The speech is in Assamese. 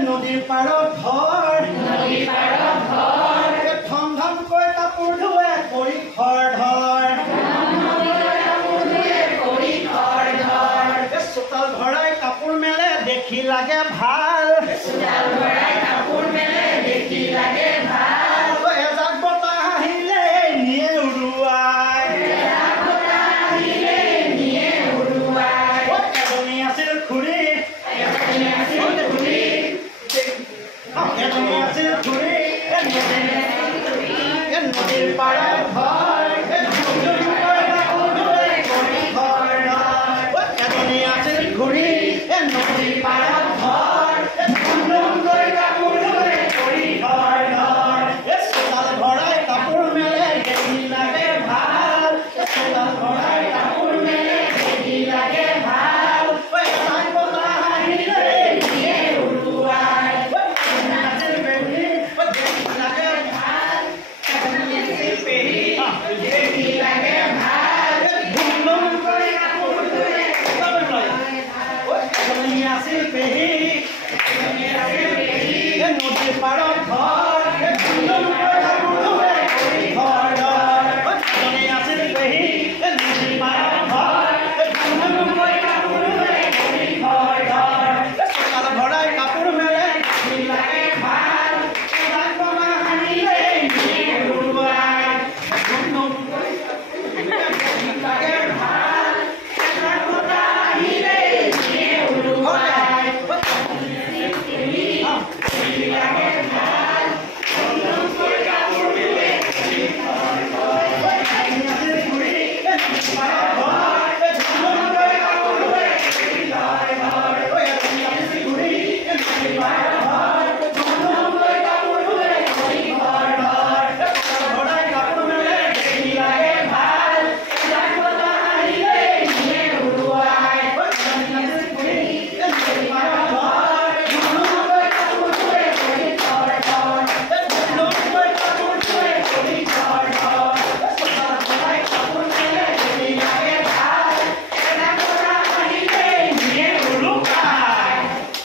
নদীৰ পাৰত ঘৰ ধম ধমকৈ কাপোৰ ধুৱে কৰি ঘৰ ধৰ চোতাল ভৰাই কাপোৰ মেলে দেখি লাগে ভাল এজাক বতাহ আহিলে নিয়ে উৰুৱাই এজনী আছিল খুৰী নদীৰ পাৰত ঘৰ এজনী আছিল ঘূৰি নদীৰ পাৰত ঘৰ চোতাল ভৰাই কাপোৰ মেলে দেখি লাগে ভাল চোতাল ভৰাই কাপোৰ মেলে দেখি লাগে ভাল এজাক বতাহ আহিলে নিয়ে উৰুৱাই আছিল পেহী